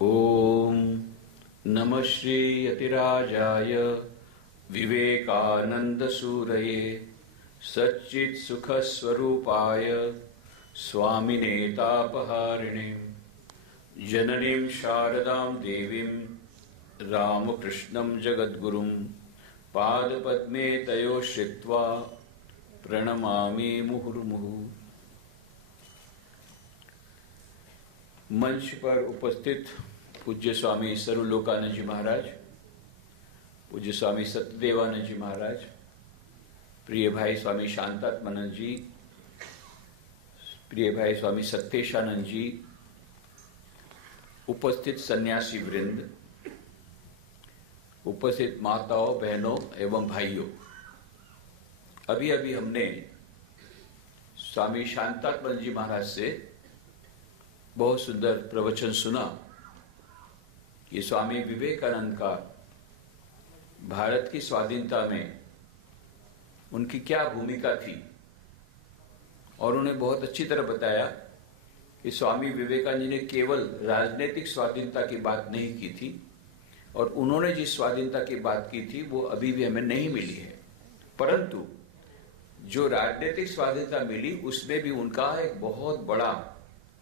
ओम नमः श्री यतिराजाय विवेकानंद सूरये सच्चित् सुख स्वरूपाय स्वामिने तापहारिणे जननीं शारदां देवीं रामकृष्णं जगद्गुरुं पादपद्मे तयो श्रित्वा प्रणमामि मुहुर्मुहुः। मंच पर उपस्थित पूज्य स्वामी सर्वलोकानंद जी महाराज, पूज्य स्वामी सत्यदेवानंद जी महाराज, प्रिय भाई स्वामी शांतात्मानंद जी, प्रिय भाई स्वामी सत्येशानंद जी, उपस्थित सन्यासी वृंद, उपस्थित माताओं, बहनों एवं भाइयों, अभी अभी हमने स्वामी शांतात्मानंद जी महाराज से बहुत सुंदर प्रवचन सुना कि स्वामी विवेकानंद का भारत की स्वाधीनता में उनकी क्या भूमिका थी, और उन्हें बहुत अच्छी तरह बताया कि स्वामी विवेकानंद जी ने केवल राजनीतिक स्वाधीनता की बात नहीं की थी, और उन्होंने जिस स्वाधीनता की बात की थी वो अभी भी हमें नहीं मिली है, परंतु जो राजनीतिक स्वाधीनता मिली उसमें भी उनका एक बहुत बड़ा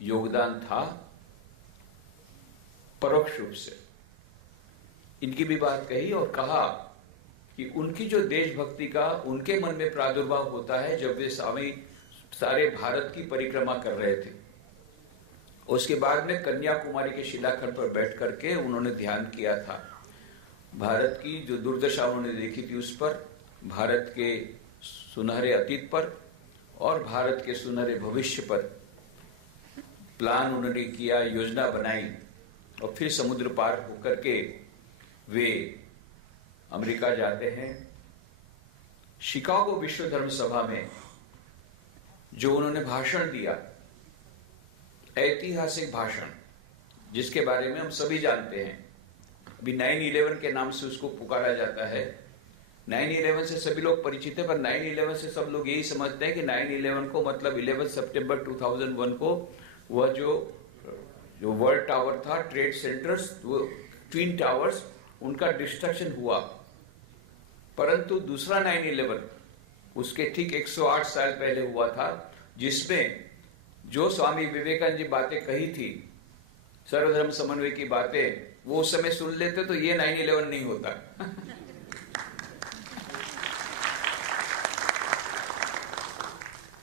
योगदान था परोक्ष रूप से। इनकी भी बात कही और कहा कि उनकी जो देशभक्ति का उनके मन में प्रादुर्भाव होता है जब वे स्वामी सारे भारत की परिक्रमा कर रहे थे। उसके बाद में कन्याकुमारी के शिलाखंड पर बैठ करके उन्होंने ध्यान किया था, भारत की जो दुर्दशा उन्होंने देखी थी उस पर, भारत के सुनहरे अतीत पर और भारत के सुनहरे भविष्य पर प्लान उन्होंने किया, योजना बनाई, और फिर समुद्र पार होकर के वे अमेरिका जाते हैं। शिकागो विश्व धर्म सभा में जो उन्होंने भाषण दिया, ऐतिहासिक भाषण, जिसके बारे में हम सभी जानते हैं, अभी 9/11 के नाम से उसको पुकारा जाता है। 9/11 से सभी लोग परिचित है, पर 9/11 से सब लोग यही समझते हैं कि 9/11 को मतलब 11 सितंबर 2001 को वह जो वर्ल्ड टावर था, ट्रेड सेंटर्स, वो ट्विन टावर्स, उनका डिस्ट्रक्शन हुआ। परंतु दूसरा 9/11 उसके ठीक 108 साल पहले हुआ था, जिसमें जो स्वामी विवेकानंद जी बातें कही थी, सर्वधर्म समन्वय की बातें, वो उस समय सुन लेते तो ये 9/11 नहीं होता।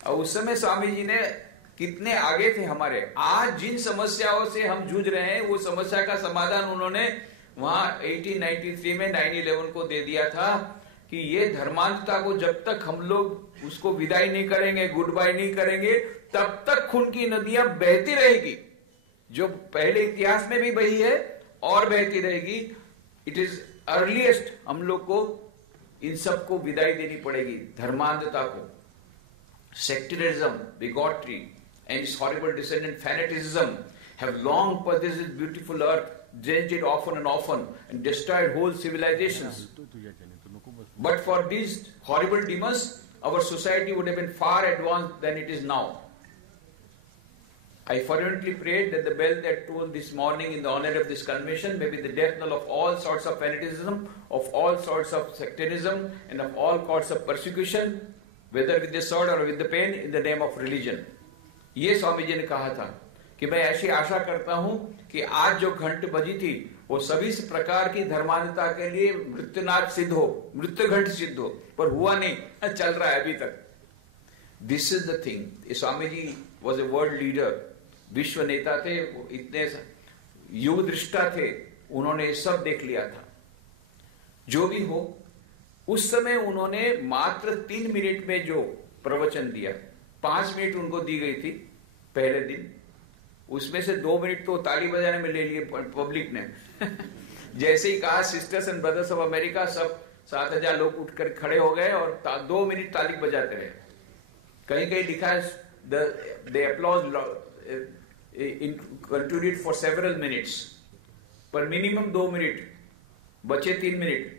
और उस समय स्वामी जी ने कितने आगे थे हमारे। आज जिन समस्याओं से हम जूझ रहे हैं वो समस्या का समाधान उन्होंने वहां 1893 में 9/11 को दे दिया था कि ये धर्मांधता को जब तक हम लोग उसको विदाई नहीं करेंगे, गुड बाय नहीं करेंगे, तब तक खून की नदियां बहती रहेगी, जो पहले इतिहास में भी बही है और बहती रहेगी। इट इज अर्लीस्ट हम लोग को इन सबको विदाई देनी पड़ेगी, धर्मांधता को, sectarianism, bigotry, and its horrible descendant fanaticism have long possessed this beautiful earth, drenched it often and often, and destroyed whole civilizations. But for these horrible demons, our society would have been far advanced than it is now. I fervently prayed that the bell that tolled this morning in the honor of this convention may be the death knell of all sorts of fanaticism, of all sorts of sectarianism, and of all sorts of persecution, whether with the sword or with the pen, in the name of religion. ये स्वामी जी ने कहा था कि मैं ऐसी आशा करता हूं कि आज जो घंट बजी थी वो सभी प्रकार की धर्मांधता के लिए मृत्युनाद सिद्ध हो, मृत्यु घंट सिद्ध हो, पर हुआ नहीं, चल रहा है अभी तक। This is the thing. Swami ji was a world leader, विश्व नेता थे, इतने युग दृष्टा थे, उन्होंने सब देख लिया था। जो भी हो, उस समय उन्होंने मात्र 3 मिनट में जो प्रवचन दिया, 5 मिनट उनको दी गई थी पहले दिन, उसमें से 2 मिनट तो ताली बजाने में ले लिए पब्लिक ने। जैसे ही कहा sisters and brothers of America, सब 7,000 लोग उठकर खड़े हो गए और 2 मिनट ताली बजाते रहे। कहीं कहीं लिखा है the applause continued for several minutes, पर मिनिमम 2 मिनट बचे, 3 मिनट।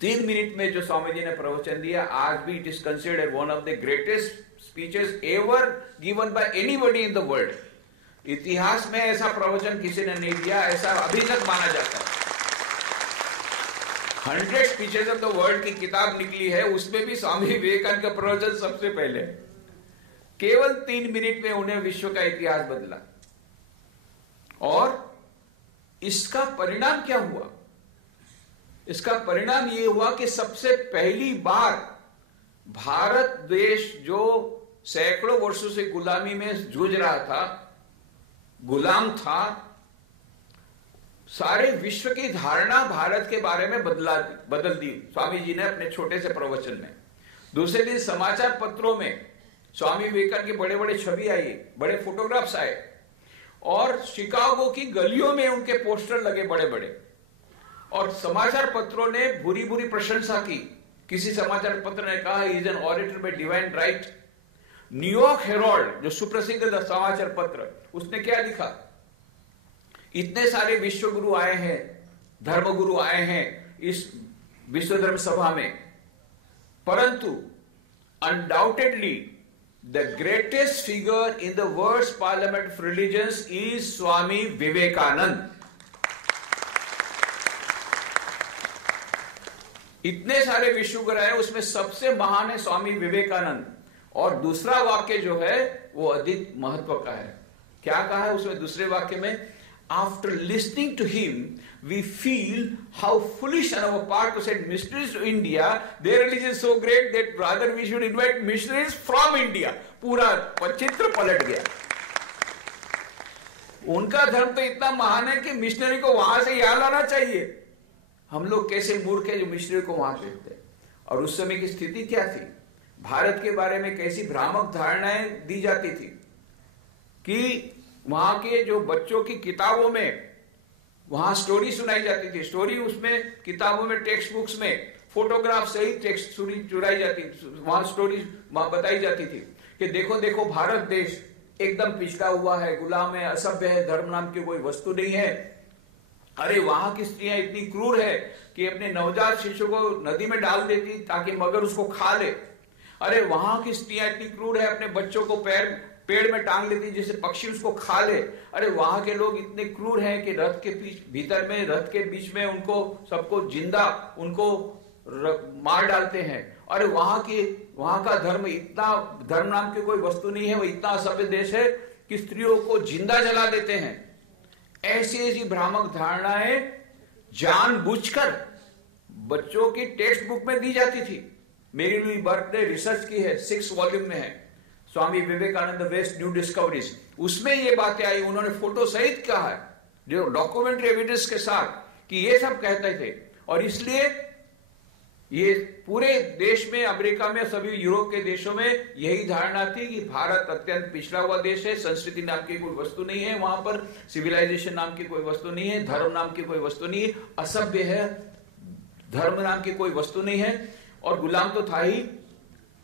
3 मिनट में जो स्वामी जी ने प्रवचन दिया, आज भी it is considered one of the greatest speeches ever given by anybody in the world. इतिहास में ऐसा प्रवचन किसी ने नहीं दिया, ऐसा अभी तक माना जाता है। 100 स्पीचेस ऑफ द वर्ल्ड की किताब निकली है, उसमें भी स्वामी विवेकानंद का प्रवचन सबसे पहले। केवल 3 मिनट में उन्हें विश्व का इतिहास बदला। और इसका परिणाम क्या हुआ? इसका परिणाम यह हुआ कि सबसे पहली बार भारत देश, जो सैकड़ों वर्षों से गुलामी में जूझ रहा था, गुलाम था, सारे विश्व की धारणा भारत के बारे में बदल दी स्वामी जी ने अपने छोटे से प्रवचन में। दूसरे दिन समाचार पत्रों में स्वामी विवेकानंद की बड़े बड़े छवि आई, बड़े फोटोग्राफ्स आए, और शिकागो की गलियों में उनके पोस्टर लगे बड़े बड़े, और समाचार पत्रों ने बुरी बुरी प्रशंसा की। किसी समाचार पत्र ने कहा is an orator bye divine right. New York Herald, जो सुप्रसिद्ध समाचार पत्र, उसने क्या लिखा? इतने सारे विश्व गुरु आए हैं, धर्म गुरु आए हैं इस विश्व धर्म सभा में, परंतु undoubtedly the greatest figure in the world's parliament of religions is Swami Vivekananda. इतने सारे विश्व गुरु आए, उसमें सबसे महान है स्वामी विवेकानंद। और दूसरा वाक्य जो है वो अधिक महत्व का है। क्या कहा है उसमें दूसरे वाक्य में? After listening to him, we feel how foolish on our part to send missionaries to India. Their religion is so great that rather we should invite missionaries from India. पूरा चित्र पलट गया। उनका धर्म तो इतना महान है कि मिशनरी को वहां से यहां लाना चाहिए। हम लोग कैसे मूर्ख है जो मिशनरी को वहां भेजते हैं। और उस समय की स्थिति क्या थी? भारत के बारे में कैसी भ्रामक धारणाएं दी जाती थी कि वहां के जो बच्चों की किताबों में वहां स्टोरी सुनाई जाती थी। स्टोरी उसमें किताबों में, टेक्स्ट बुक्स में फोटोग्राफ सहित टेक्स्ट चुराई जाती, वहां स्टोरी वहां बताई जाती थी कि देखो देखो भारत देश एकदम पिछड़ा हुआ है, गुलाम है, असभ्य है, धर्म नाम की कोई वस्तु नहीं है। अरे वहां की स्त्रियां इतनी क्रूर है कि अपने नवजात शिशु को नदी में डाल देती ताकि मगर उसको खा ले। अरे वहां की स्त्रियां इतनी क्रूर है, अपने बच्चों को पेड़ में टांग लेती जिससे पक्षी उसको खा ले। अरे वहां के लोग इतने क्रूर हैं कि रथ के भीतर में, रथ के बीच में उनको सबको जिंदा उनको मार डालते हैं। अरे वहां का धर्म इतना, धर्म नाम की कोई वस्तु नहीं है, वो इतना असभ्य देश है कि स्त्रियों को जिंदा जला देते हैं। ऐसी ऐसी भ्रामक धारणाएं जानबूझकर बच्चों की टेक्स्ट बुक में दी जाती थी। मेरी लुई बर्क ने रिसर्च की है, 6 वॉल्यूम में है, Swami Vivekananda waste new discoveries. उसमें ये बातें आई, उन्होंने फोटो सहित कहा है, जो डॉक्यूमेंट्री एविडेंस के साथ, कि ये सब कहते थे। और इसलिए ये पूरे देश में, अमेरिका में, सभी यूरोप के देशों में यही धारणा थी कि भारत अत्यंत पिछड़ा हुआ देश है, संस्कृति नाम की कोई वस्तु नहीं है, वहां पर सिविलाइजेशन नाम की कोई वस्तु नहीं है, धर्म नाम की कोई वस्तु नहीं है, असभ्य है, धर्म नाम की कोई वस्तु नहीं है, और गुलाम तो था ही।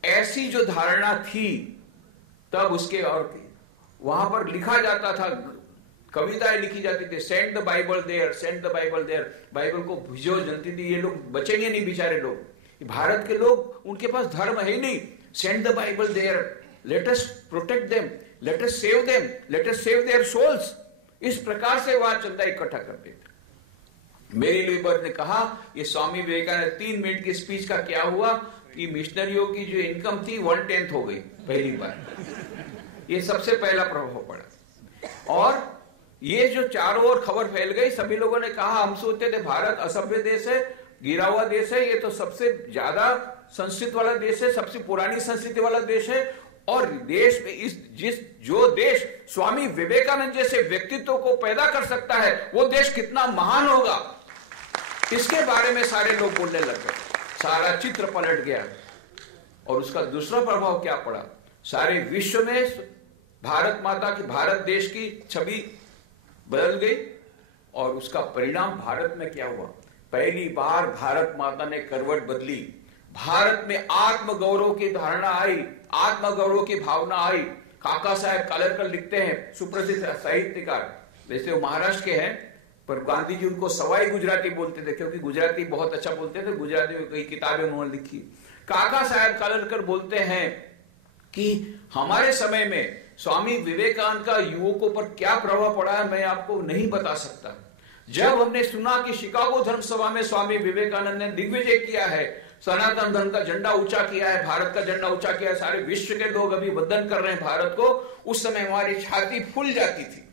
ऐसी जो धारणा थी तब उसके, और वहां पर लिखा जाता था, कविताएं लिखी जाती थी, send the Bible there, send the Bible there, Bible को भेजो जनती थी। ये लोग बचेंगे नहीं बेचारे लोग, भारत के लोग, उनके पास धर्म है ही नहीं। Send the Bible there, let us protect them, let us save them, let us save their souls. इस प्रकार से वहां चंदा इकट्ठा करते थे। मेरी लुई बर्क ने कहा ये स्वामी विवेकानंद 3 मिनट की स्पीच का क्या हुआ कि मिशनरियों की जो इनकम थी 1/10 हो गई पहली बार। ये सबसे पहला प्रभाव पड़ा। और ये जो चारों ओर खबर फैल गई, सभी लोगों ने कहा, हम सोचते थे भारत असभ्य देश है, गिरा हुआ देश है, ये तो सबसे ज्यादा संस्कृति वाला देश है, सबसे पुरानी संस्कृति वाला देश है, और देश में जो देश स्वामी विवेकानंद जैसे व्यक्तित्व को पैदा कर सकता है, वो देश कितना महान होगा, इसके बारे में सारे लोग बोलने लग गए। सारा चित्र पलट गया। और उसका दूसरा प्रभाव क्या पड़ा? सारे विश्व में भारत माता की, भारत देश की छवि बदल गई। और उसका परिणाम भारत में क्या हुआ? पहली बार भारत माता ने करवट बदली। भारत में आत्मगौरव की धारणा आई, आत्मगौरव की भावना आई। काका साहब कालेलकर लिखते हैं, सुप्रसिद्ध साहित्यकार, वैसे वो महाराष्ट्र के हैं, पर गांधी जी उनको सवाई गुजराती बोलते थे क्योंकि गुजराती बहुत अच्छा बोलते थे। गुजराती में कई किताबें उन्होंने लिखी। काका साहब कालेलकर बोलते हैं कि हमारे समय में स्वामी विवेकानंद का युवकों पर क्या प्रभाव पड़ा है मैं आपको नहीं बता सकता। जब हमने सुना कि शिकागो धर्म सभा में स्वामी विवेकानंद ने दिग्विजय किया है, सनातन धर्म का झंडा ऊंचा किया है, भारत का झंडा ऊंचा किया है, सारे विश्व के लोग अभी वंदन कर रहे हैं भारत को, उस समय हमारी छाती फूल जाती थी।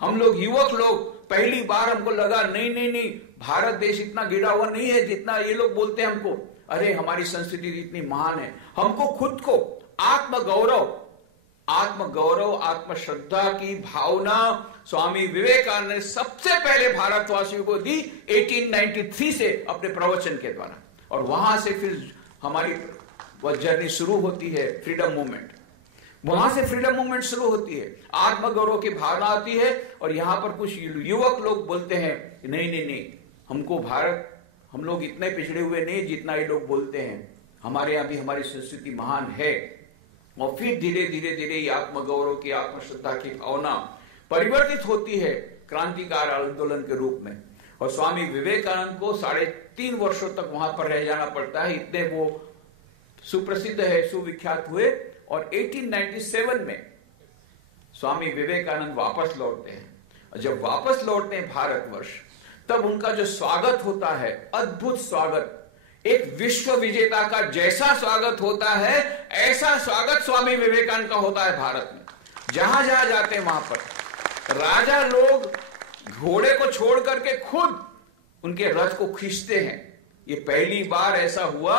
हम लोग युवक लोग पहली बार हमको लगा नहीं नहीं नहीं, भारत देश इतना गिरा हुआ नहीं है जितना ये लोग बोलते हैं हमको। अरे हमारी संस्कृति इतनी महान है। हमको खुद को आत्मगौरव, आत्मश्रद्धा की भावना स्वामी विवेकानंद ने सबसे पहले भारतवासियों को दी 1893 से अपने प्रवचन के द्वारा, और वहां से फिर हमारी वह जर्नी शुरू होती है, फ्रीडम मूवमेंट। वहां से फ्रीडम मूवमेंट शुरू होती है, आत्मगौरव की भावना आती है, और यहां पर कुछ युवक लोग बोलते हैं नहीं नहीं नहीं, हमको भारत, हम लोग इतने पिछड़े हुए नहीं जितना ये लोग बोलते हैं, हमारे यहां भी हमारी संस्कृति महान है। और फिर धीरे धीरे धीरे ये आत्मगौरव की, आत्मश्रद्धा की भावना परिवर्तित होती है क्रांतिकारी आंदोलन के रूप में, और स्वामी विवेकानंद को 3.5 वर्षों तक वहां पर रह जाना पड़ता है, इतने वो सुप्रसिद्ध है, सुविख्यात हुए। और 1897 में स्वामी विवेकानंद वापस लौटते हैं, और जब वापस लौटते हैं भारतवर्ष, तब उनका जो स्वागत होता है, अद्भुत स्वागत, एक विश्व विजेता का जैसा स्वागत होता है ऐसा स्वागत स्वामी विवेकानंद का होता है भारत में। जहां जहां जाते हैं वहां पर राजा लोग घोड़े को छोड़ करके खुद उनके रथ को खींचते हैं। ये पहली बार ऐसा हुआ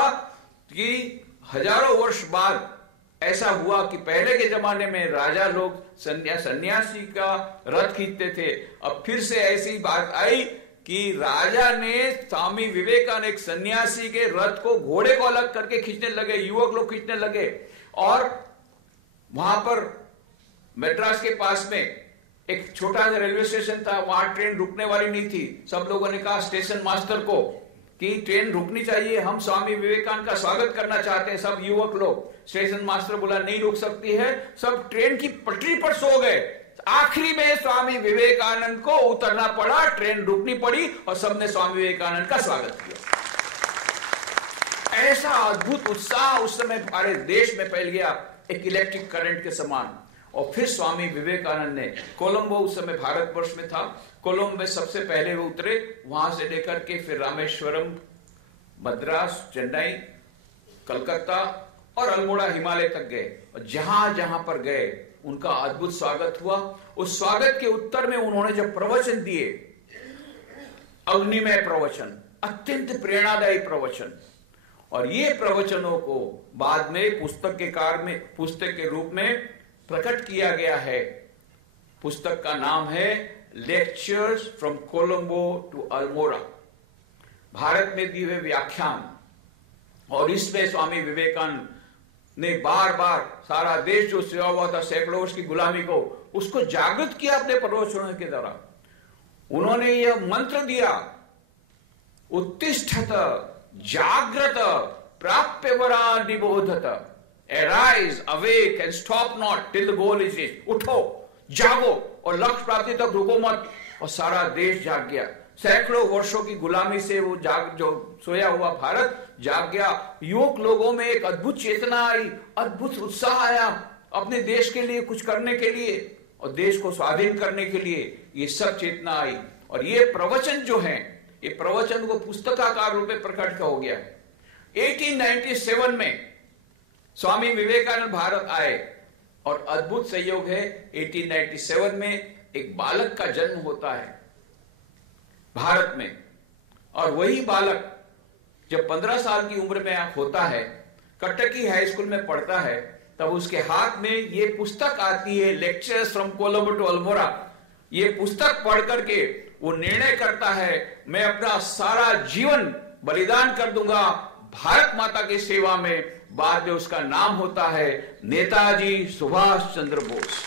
कि हजारों वर्ष बाद ऐसा हुआ कि पहले के जमाने में राजा लोग सन्यासी का रथ खींचते थे, अब फिर से ऐसी बात आई कि राजा ने स्वामी विवेकानंद एक सन्यासी के रथ को, घोड़े को अलग करके खींचने लगे, युवक लोग खींचने लगे। और वहां पर मद्रास के पास में एक छोटा सा रेलवे स्टेशन था, वहां ट्रेन रुकने वाली नहीं थी। सब लोगों ने कहा स्टेशन मास्टर को कि ट्रेन रुकनी चाहिए, हम स्वामी विवेकानंद का स्वागत करना चाहते हैं, सब युवक लोग। स्टेशन मास्टर बोला नहीं रुक सकती है, सब ट्रेन की पटरी पर सो गए। आखिरी में स्वामी विवेकानंद को उतरना पड़ा, ट्रेन रुकनी पड़ी, और सबने स्वामी विवेकानंद का स्वागत किया। ऐसा अद्भुत उत्साह उस समय हमारे देश में फैल गया, एक इलेक्ट्रिक करंट के समान। और फिर स्वामी विवेकानंद ने कोलंबो, उस समय भारतवर्ष में था, कोलंबो में सबसे पहले वो उतरे, वहां से लेकर के फिर रामेश्वरम, मद्रास, चेन्नई, कलकत्ता और अल्मोड़ा, हिमालय तक गए। और जहां जहां पर गए उनका अद्भुत स्वागत हुआ। उस स्वागत के उत्तर में उन्होंने जब प्रवचन दिए, अग्निमय प्रवचन, अत्यंत प्रेरणादायी प्रवचन, और ये प्रवचनों को बाद में पुस्तक के रूप में प्रकट किया गया है। पुस्तक का नाम है lectures from Colombo to Almora, Bharat में दिए हुए व्याख्यान। और इसमें स्वामी विवेकानंद ने बार बार सारा देश जो सेवा हुआ था, सैकड़ों वर्ष की गुलामी को, उसको जागृत किया अपने प्रवचनों के द्वारा। उन्होंने यह मंत्र दिया, उत्तिष्ठत जाग्रत प्राप्य वरा निबोधत, arise, awake and stop not till the goal is reached। उठो, जागो और लक्ष्य प्राप्ति तक रुको मत। और सारा देश जाग गया। सैकड़ों वर्षों की गुलामी से वो जो सोया हुआ भारत जाग गया। युवक लोगों में एक अद्भुत चेतना आई, अद्भुत उत्साह आया अपने देश के लिए कुछ करने के लिए और देश को स्वाधीन करने के लिए। ये सब चेतना आई, और ये प्रवचन जो है, ये प्रवचन को पुस्तकाकार रूप में प्रकट हो गया। 1897 में स्वामी विवेकानंद भारत आए, और अद्भुत संयोग है 1897 में एक बालक का जन्म होता है भारत में। और वही बालक जब 15 साल की उम्र में होता है, कटकी हाई स्कूल में पढ़ता है, तब उसके हाथ में ये पुस्तक आती है, lectures from Colombo to Almora. ये पुस्तक पढ़ करके वो निर्णय करता है, मैं अपना सारा जीवन बलिदान कर दूंगा भारत माता की सेवा में। बाद में उसका नाम होता है नेताजी सुभाष चंद्र बोस।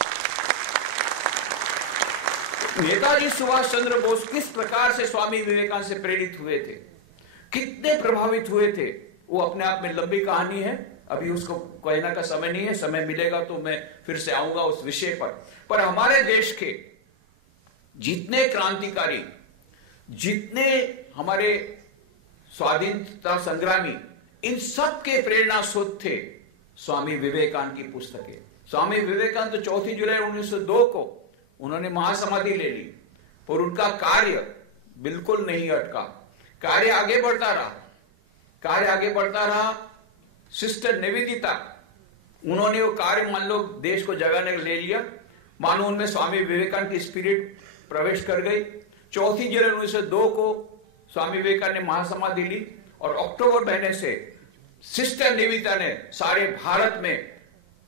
नेताजी सुभाष चंद्र बोस किस प्रकार से स्वामी विवेकानंद से प्रेरित हुए थे, कितने प्रभावित हुए थे, वो अपने आप में लंबी कहानी है, अभी उसको कहने का समय नहीं है। समय मिलेगा तो मैं फिर से आऊंगा उस विषय पर हमारे देश के जितने क्रांतिकारी, जितने हमारे स्वाधीनता संग्रामी, इन सब के प्रेरणा स्रोत थे स्वामी विवेकानंद की पुस्तकें। स्वामी विवेकानंद तो 4 जुलाई 1902 को उन्होंने महासमाधि ले ली, पर उनका कार्य बिल्कुल नहीं अटका, कार्य आगे बढ़ता रहा। सिस्टर निवेदिता, उन्होंने वो कार्य मान लो देश को जगाने ले लिया, मानो उनमें स्वामी विवेकानंद की स्पिरिट प्रवेश कर गई। 4 जुलाई 1902 को स्वामी विवेकानंद ने महासमाधि ली और अक्टूबर महीने से सिस्टर निवेदिता ने सारे भारत में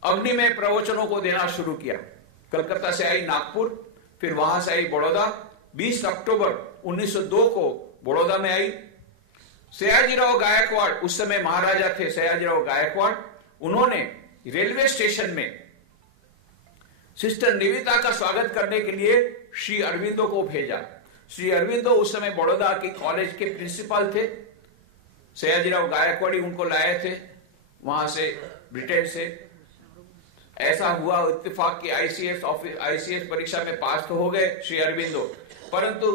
अग्निमय प्रवचनों को देना शुरू किया। कलकत्ता से आई नागपुर, फिर वहां से आई बड़ौदा। 20 अक्टूबर 1902 को बड़ौदा में आई। सयाजीराव गायकवाड़, उस समय महाराजा थे सयाजीराव गायकवाड़, उन्होंने रेलवे स्टेशन में सिस्टर निवेदिता का स्वागत करने के लिए श्री अरविंदो को भेजा। श्री अरविंदो उस समय बड़ौदा के कॉलेज के प्रिंसिपल थे। सयाजीराव गायकवाड़ उनको लाए थे वहां से, ब्रिटेन से। ऐसा हुआ इत्तेफाक कि आईसीएस परीक्षा में पास तो हो गए श्री अरविंदो, परंतु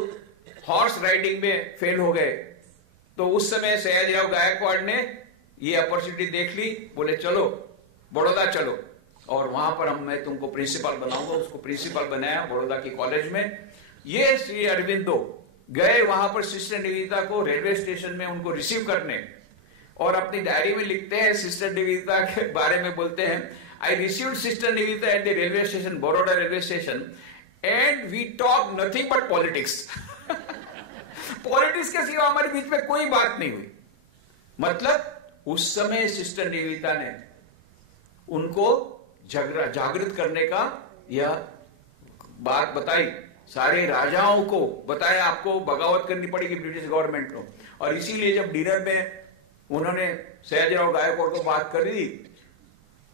हॉर्स राइडिंग में फेल हो गए। तो उस समय सयाजीराव गायकवाड़ ने ये अपॉर्चुनिटी देख ली, बोले चलो बड़ौदा चलो, और वहां पर मैं तुमको प्रिंसिपल बनाऊंगा। उसको प्रिंसिपल बनाया बड़ौदा की कॉलेज में। ये श्री अरविंदो गए वहां पर सिस्टर निवेदिता को रेलवे स्टेशन में उनको रिसीव करने, और अपनी डायरी में लिखते हैं सिस्टर निवेदिता के बारे में, बोलते हैं I received sister Nivedita at the railway station, Baroda railway station, and we talk nothing but politics. Politics के सिवा हमारे बीच में कोई बात नहीं हुई। मतलब उस समय सिस्टर निवेदिता ने उनको जागृत करने का यह बात बताई, सारे राजाओं को बताया आपको बगावत करनी पड़ेगी ब्रिटिश गवर्नमेंट को। और इसीलिए जब डिनर में उन्होंने सयाजीराव गायकवाड़ को बात कर दी,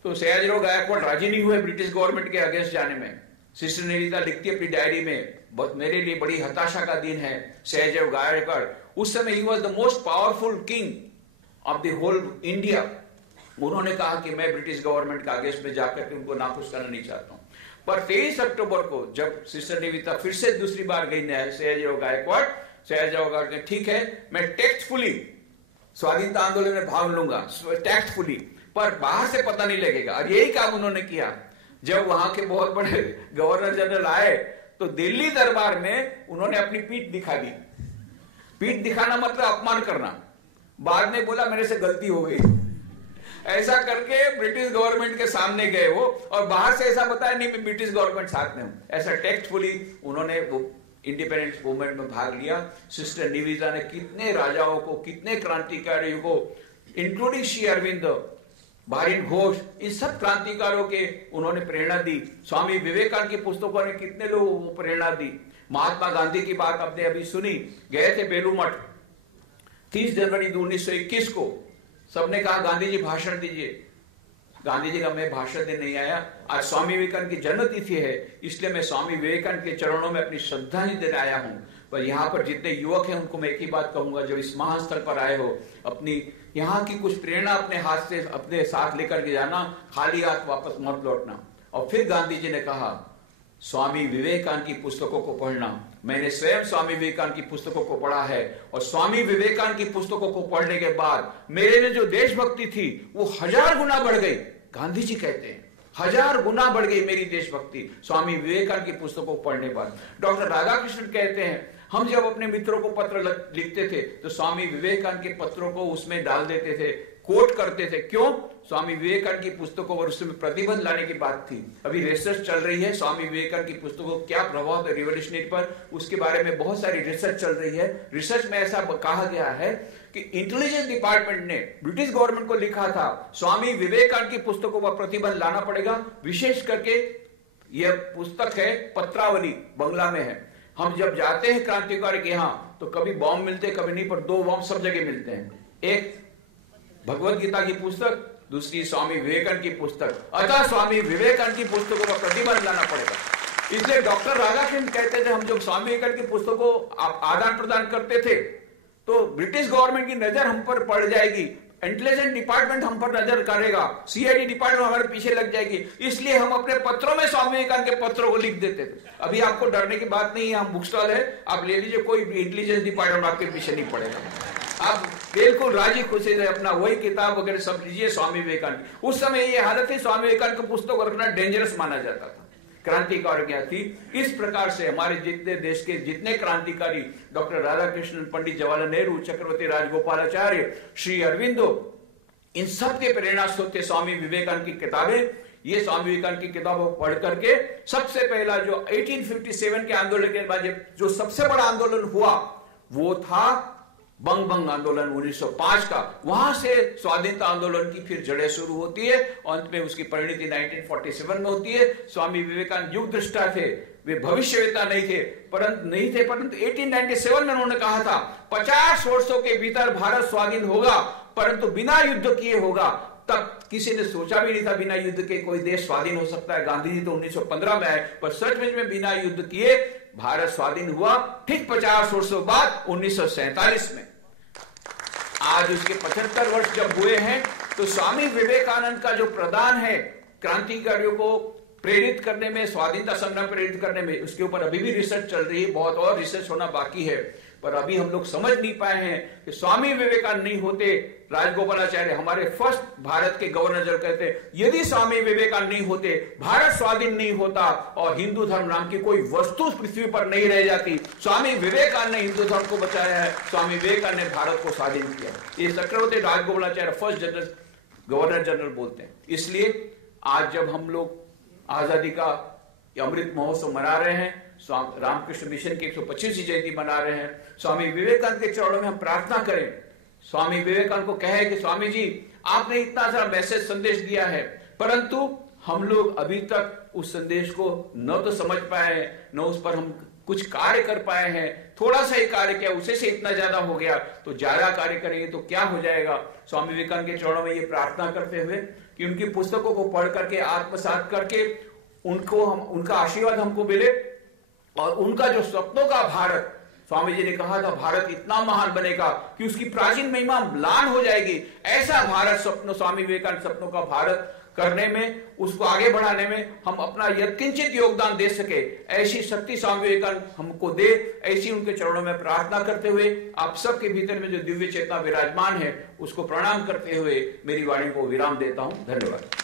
तो सयाजीराव गायकवाड़ राजी नहीं हुए ब्रिटिश गवर्नमेंट के अगेंस्ट जाने में। सिस्टर निवेदिता लिखती है अपनी डायरी में, मेरे लिए बड़ी हताशा का दिन है। सयाजीराव गायकवाड़ उस समय ही was the most powerful king of the whole India. उन्होंने कहा कि मैं ब्रिटिश गवर्नमेंट के अगेंस्ट में जाकर के उनको नाखुश करना नहीं चाहता हूं। पर 23 अक्टूबर को जब सिस्टर निवेदिता फिर से दूसरी बार गई सयाजीराव गायकवाड़ ने ठीक है मैं टेक्टफुली स्वाधीनता आंदोलन में भाग लूंगा, टेक्टफुली, पर बाहर से पता नहीं लगेगा। और यही काम उन्होंने किया। जब वहां के बहुत बड़े गवर्नर जनरल आए तो दिल्ली दरबार में उन्होंने अपनी पीठ दिखा दी। पीठ दिखाना मतलब अपमान करना। बाद में बोला मेरे से गलती हो गई, ऐसा करके ब्रिटिश गवर्नमेंट के सामने गए वो, और बाहर से ऐसा बताया नहीं मैं ब्रिटिश गवर्नमेंट साथ में हूं। ऐसा टेक्टफुली उन्होंने वो इंडिपेंडेंस मूवमेंट में भाग लिया। सिस्टर निवेदिता ने कितने राजाओं को, कितने क्रांतिकारियों को, इंक्लूडिंग श्री अरविंदो, बारिन घोष, इन सब क्रांतिकारों के उन्होंने प्रेरणा दी। स्वामी विवेकानंद की पुस्तकों ने कितने लोगों को प्रेरणा दी। महात्मा गांधी की बात आपने अभी सुनी, गए थे बेलूर मठ 30 जनवरी 1921 को, सबने कहा गांधी जी भाषण दीजिए। गांधी जी का मैं भाषण देने नहीं आया, आज स्वामी विवेकानंद की जन्मतिथि है, इसलिए मैं स्वामी विवेकानंद के चरणों में अपनी श्रद्धांजलि देने आया हूं। पर यहाँ पर जितने युवक हैं उनको मैं एक ही बात कहूंगा, जो इस महास्थल पर आए हो, अपनी यहाँ की कुछ प्रेरणा अपने हाथ से अपने साथ लेकर के जाना, खाली हाथ वापस मत लौटना। और फिर गांधी जी ने कहा स्वामी विवेकानंद की पुस्तकों को पढ़ना। मैंने स्वयं स्वामी विवेकानंद की पुस्तकों को पढ़ा है, और स्वामी विवेकानंद की पुस्तकों को पढ़ने के बाद मेरे में जो देशभक्ति थी वो 1000 गुना बढ़ गई। गांधी जी कहते हैं 1000 गुना बढ़ गई मेरी देशभक्ति स्वामी विवेकानंद की पुस्तकों को पढ़ने के बाद। डॉक्टर राधाकृष्णन कहते हैं हम जब अपने मित्रों को पत्र लिखते थे तो स्वामी विवेकानंद के पत्रों को उसमें डाल देते थे, कोट करते थे। क्यों? स्वामी विवेकानंद की पुस्तकों पर उसमें प्रतिबंध लाने की बात थी। अभी रिसर्च चल रही है स्वामी विवेकानंद की पुस्तकों क्या प्रभाव है रिवोल्यूशनरी पर, उसके बारे में बहुत सारी रिसर्च चल रही है। रिसर्च में ऐसा कहा गया है कि इंटेलिजेंस डिपार्टमेंट ने ब्रिटिश गवर्नमेंट को लिखा था स्वामी विवेकानंद की पुस्तकों पर प्रतिबंध लाना पड़ेगा। विशेष करके यह पुस्तक है पत्रावली, बंगला में है। हम जब जाते हैं क्रांतिकारी के यहाँ तो कभी बॉम्ब मिलते कभी नहीं, पर 2 बॉम्ब सब जगह मिलते हैं। एक भगवत गीता की पुस्तक, दूसरी स्वामी विवेकानंद की पुस्तक। अतः स्वामी विवेकानंद की पुस्तकों पर प्रतिबंध लाना पड़ेगा। इसलिए डॉक्टर राधाकृष्णन कहते थे हम जब स्वामी विवेकानंद की पुस्तकों आदान प्रदान करते थे तो ब्रिटिश गवर्नमेंट की नजर हम पर पड़ जाएगी, इंटेलिजेंस डिपार्टमेंट हम पर नजर करेगा, सीआईडी डिपार्टमेंट हमारे पीछे लग जाएगी। इसलिए हम अपने पत्रों में स्वामी विवेकानंद के पत्रों को लिख देते थे। अभी आपको डरने की बात नहीं है, हम बुक स्टॉल है, आप ले लीजिए, कोई इंटेलिजेंस डिपार्टमेंट आपके पीछे नहीं पड़ेगा। आप बिल्कुल राजी खुशी से अपना वही किताब वगैरह सब लीजिए स्वामी विवेकानंद। उस समय ये हालत थी, स्वामी विवेकानंद की पुस्तक रखना डेंजरस माना जाता था, क्रांतिकारियां थी। इस प्रकार से हमारे जितने देश के जितने क्रांतिकारी, डॉक्टर राधाकृष्णन, पंडित जवाहरलाल नेहरू, चक्रवर्ती राजगोपालाचार्य, श्री अरविंदो, इन सब के प्रेरणा स्रोत थे स्वामी विवेकानंद की किताबें। ये स्वामी विवेकानंद की किताबों को पढ़ करके सबसे पहला जो 1857 के आंदोलन के बाद जो सबसे बड़ा आंदोलन हुआ वो था बंग भंग आंदोलन 1905 का। वहां से स्वाधीनता आंदोलन की फिर जड़ें शुरू होती है, अंत में उसकी परिणति 1947 में होती है। स्वामी विवेकानंद युग दृष्टा थे, वे भविष्यवेता नहीं थे, परंतु 1897 में उन्होंने कहा था 50 वर्षों के भीतर भारत स्वाधीन होगा, परंतु बिना युद्ध किए होगा। तब किसी ने सोचा भी नहीं था बिना युद्ध के कोई देश स्वाधीन हो सकता है। गांधी जी तो 1915 में आए, पर सचमुच में बिना युद्ध किए भारत स्वाधीन हुआ ठीक 50 वर्षों बाद 1947 में। आज उसके 75 वर्ष जब हुए हैं, तो स्वामी विवेकानंद का जो प्रदान है क्रांतिकारियों को प्रेरित करने में, स्वाधीनता संग्राम प्रेरित करने में, उसके ऊपर अभी भी रिसर्च चल रही है, बहुत और रिसर्च होना बाकी है। पर अभी हम लोग समझ नहीं पाए हैं कि स्वामी विवेकानंद नहीं होते, राजगोपालाचार्य हमारे फर्स्ट भारत के गवर्नर जनरल कहते हैं, यदि स्वामी विवेकानंद नहीं होते भारत स्वाधीन नहीं होता और हिंदू धर्म नाम की कोई वस्तु पृथ्वी पर नहीं रह जाती। स्वामी विवेकानंद ने हिंदू धर्म को बचाया है, स्वामी विवेकानंद ने भारत को स्वाधीन किया। ये चक्रवर्ती राजगोपालाचार्य फर्स्ट गवर्नर जनरल बोलते हैं। इसलिए आज जब हम लोग आजादी का अमृत महोत्सव मना रहे हैं, रामकृष्ण मिशन की 125वीं जयंती मना रहे हैं, स्वामी विवेकानंद के चरणों में हम प्रार्थना करें, स्वामी विवेकानंद को कहे कि स्वामी जी आपने इतना सारा मैसेज संदेश दिया है, परंतु हम लोग अभी तक उस संदेश को न तो समझ पाए हैं, न उस पर हम कुछ कार्य कर पाए हैं। थोड़ा सा ही कार्य किया, उसे से इतना ज्यादा हो गया, तो ज्यादा कार्य करेंगे तो क्या हो जाएगा। स्वामी विवेकानंद के चरणों में ये प्रार्थना करते हुए कि उनकी पुस्तकों को पढ़ करके आत्मसात करके उनका आशीर्वाद हमको मिले, और उनका जो सपनों का भारत, स्वामी जी ने कहा था भारत इतना महान बनेगा कि उसकी प्राचीन महिमा म्लान हो जाएगी, ऐसा भारत सपनों, स्वामी विवेकानंद सपनों का भारत करने में, उसको आगे बढ़ाने में हम अपना यत्किंचित योगदान दे सके, ऐसी शक्ति स्वामी विवेकानंद हमको दे, ऐसी उनके चरणों में प्रार्थना करते हुए आप सबके भीतर में जो दिव्य चेतना विराजमान है उसको प्रणाम करते हुए मेरी वाणी को विराम देता हूं। धन्यवाद।